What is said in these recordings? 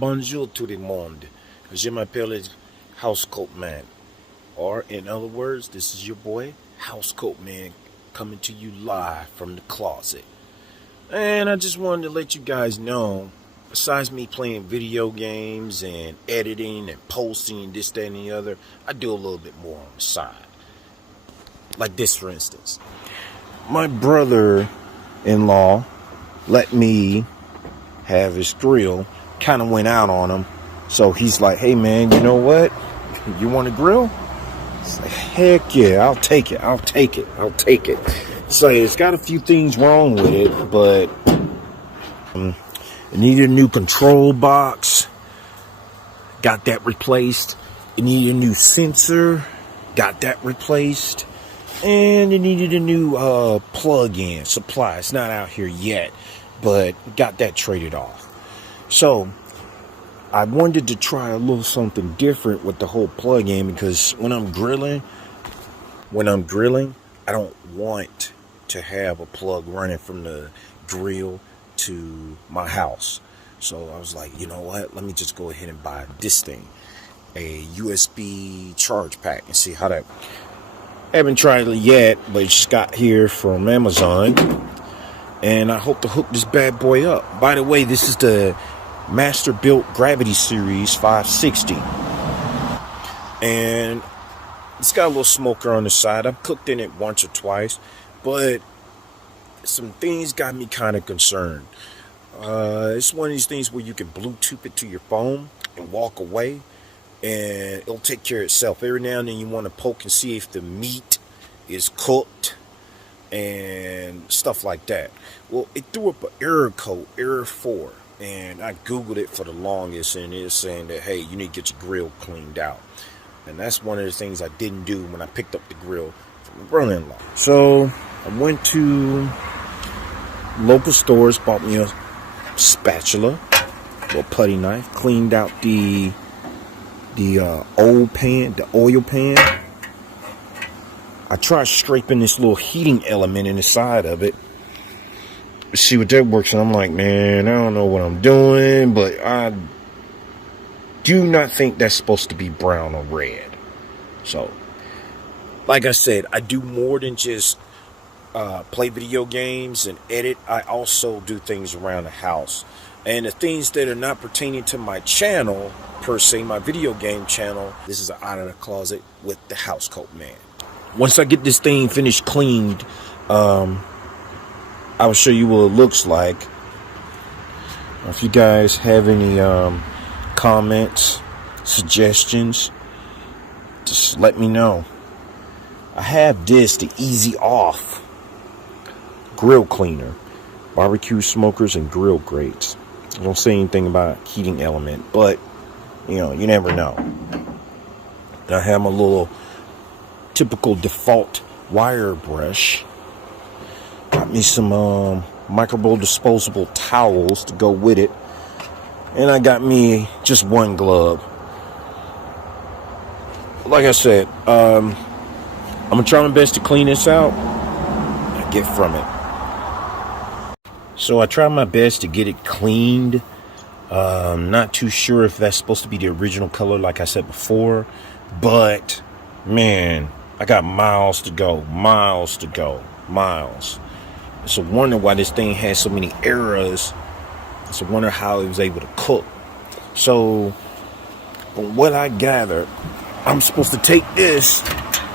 Bonjour tout le monde. Je m'appelle Housecoat Man. Or, in other words, this is your boy, Housecoat Man, coming to you live from the closet. And I just wanted to let you guys know, besides me playing video games and editing and posting, this, that, and the other, I do a little bit more on the side. Like this, for instance. My brother-in-law let me have his grill. Kind of went out on him. So he's like, hey man, you know what? You want a grill? It's like, heck yeah, I'll take it. So it's got a few things wrong with it, but it needed a new control box. Got that replaced. It needed a new sensor. Got that replaced. And it needed a new plug-in supply. It's not out here yet, but got that traded off. So I wanted to try a little something different with the whole plug-in, because when I'm grilling, I don't want to have a plug running from the grill to my house. So I was like, you know what? Let me just go ahead and buy this thing, a USB charge pack, and see how that. I haven't tried it yet, but it just got here from Amazon, and I hope to hook this bad boy up. By the way, this is the Masterbuilt Gravity Series 560, and it's got a little smoker on the side. I've cooked in it once or twice, but some things got me kind of concerned. It's one of these things where you can Bluetooth it to your phone and walk away, and it'll take care of itself. Every now and then you want to poke and see if the meat is cooked and stuff like that. Well, it threw up an error code, error 4. And I Googled it for the longest, and it's saying that, hey, you need to get your grill cleaned out. And that's one of the things I didn't do when I picked up the grill from my brother-in-law. So I went to local stores, bought me a spatula, a little putty knife, cleaned out the old pan, the oil pan. I tried scraping this little heating element in the side of it, see what that works. And I'm like, man, I don't know what I'm doing, but I do not think that's supposed to be brown or red. So, like I said, I do more than just play video games and edit. I also do things around the house, and the things that are not pertaining to my channel per se, my video game channel. This is an out of the closet with the Housecoat Man. Once I get this thing finished cleaned, I will show you what it looks like. If you guys have any comments, suggestions, just let me know. I have this, the Easy Off grill cleaner, barbecue smokers and grill grates. I don't say anything about heating element, but you know, you never know. I have my little typical default wire brush. Got me some microbial disposable towels to go with it, and I got me just one glove. Like I said, I'm gonna try my best to clean this out and get from it. So I tried my best to get it cleaned. Not too sure if that's supposed to be the original color, like I said before, but man, I got miles to go. It's a wonder why this thing has so many errors. It's a wonder how it was able to cook. So, from what I gathered, I'm supposed to take this,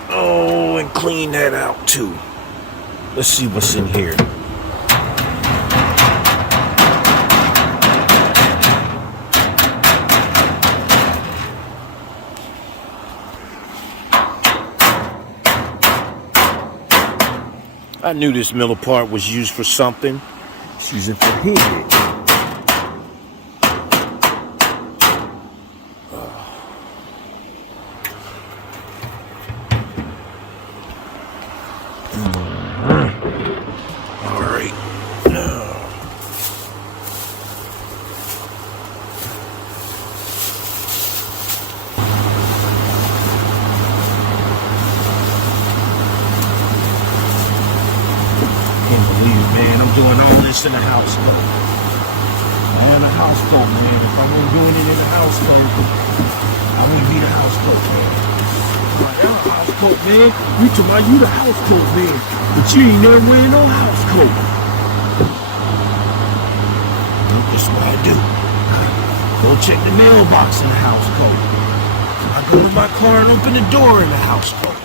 and clean that out too. Let's see what's in here. I knew this middle part was used for something. It's using for heating. All right. Can't believe it, man. I'm doing all this in the house. man, a house coat, man. If I wasn't doing it in the house coat, I wouldn't be the house coat, man. Like, I'm a house coat, man. You talking about you the house coat, man. But you ain't never wearing no house coat. That's what I do. Go check the mailbox in the house coat. I go to my car and open the door in the house coat.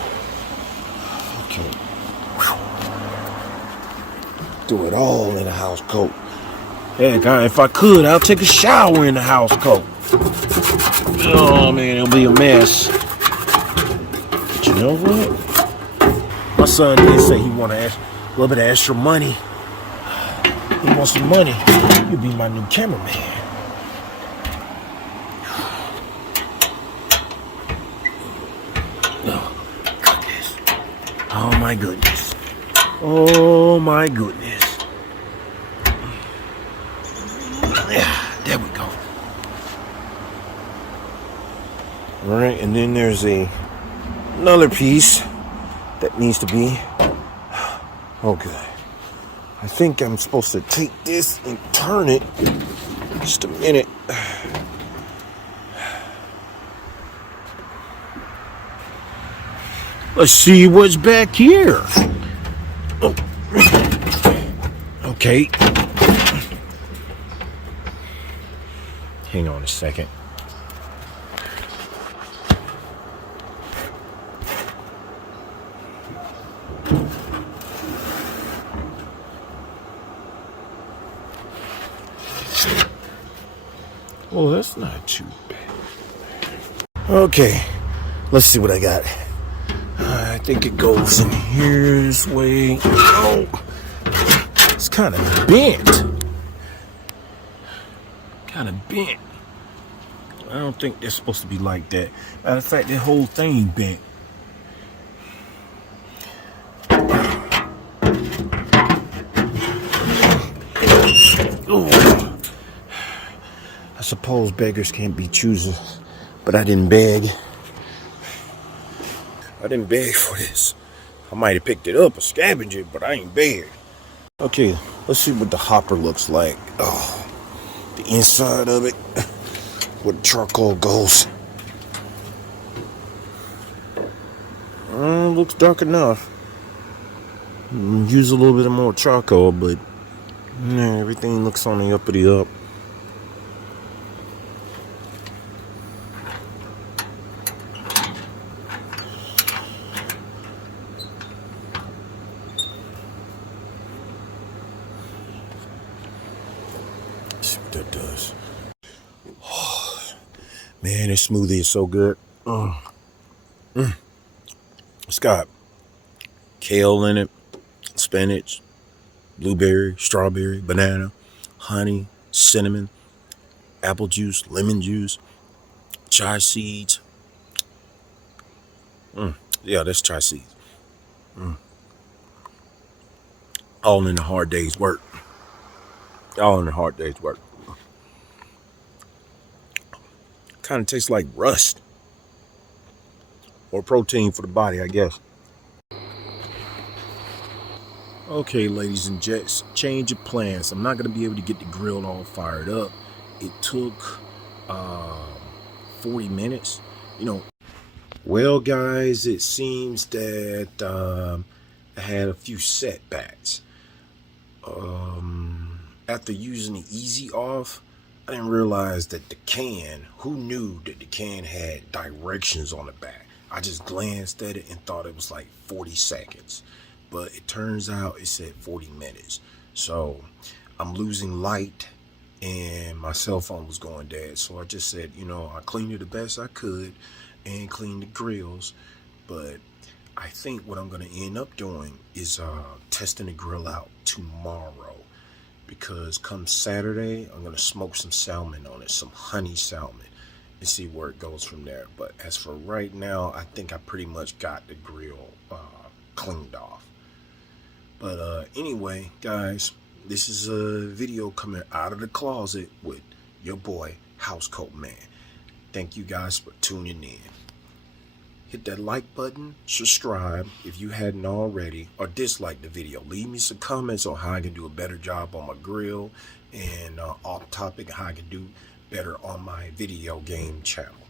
Okay. Do it all in a house coat. Heck, if I could, I'll take a shower in the house coat. Oh man, it'll be a mess. But you know what? My son did say he want to ask a little bit of extra money. He wants some money. You'll be my new cameraman. Oh my goodness. Oh my goodness. Yeah, there we go. All right, and then there's another piece that needs to be. Okay. I think I'm supposed to take this and turn it. Just a minute. Let's see what's back here. Oh. Okay. Hang on a second. Oh, that's not too bad. Okay, let's see what I got. I think it goes in here this way. Oh, it's kind of bent. Kind of bent. I don't think they're supposed to be like that. Matter of fact, that whole thing bent. Ooh. I suppose beggars can't be choosers, but I didn't beg. I didn't beg for this. I might have picked it up or scavenged it, but I ain't begged. Okay, let's see what the hopper looks like. Oh, the inside of it, where the charcoal goes. Looks dark enough. Use a little bit more charcoal, but everything looks on the uppity up. Let's see what that does. Oh, man, this smoothie is so good. It's got kale in it, spinach, blueberry, strawberry, banana, honey, cinnamon, apple juice, lemon juice, chia seeds. Yeah, that's chia seeds. All in a hard day's work. All in a hard day's work. Kind of tastes like rust. Or protein for the body, I guess. Okay, ladies and gents, change of plans. I'm not going to be able to get the grill all fired up. It took 40 minutes. Well, guys, it seems that I had a few setbacks. After using the easy off, I didn't realize that the can, who knew that the can had directions on the back? I just glanced at it and thought it was like 40 seconds. But it turns out it said 40 minutes. So I'm losing light and my cell phone was going dead. So I just said, I cleaned it the best I could and cleaned the grills. But I think what I'm going to end up doing is testing the grill out tomorrow. Because come Saturday, I'm going to smoke some salmon on it, some honey salmon, and see where it goes from there. But as for right now, I think I pretty much got the grill cleaned off. But anyway, guys, this is a video coming out of the closet with your boy, Housecoat Man. Thank you guys for tuning in. Hit that like button, subscribe if you hadn't already, or dislike the video. Leave me some comments on how I can do a better job on my grill. and off topic, how I can do better on my video game channel.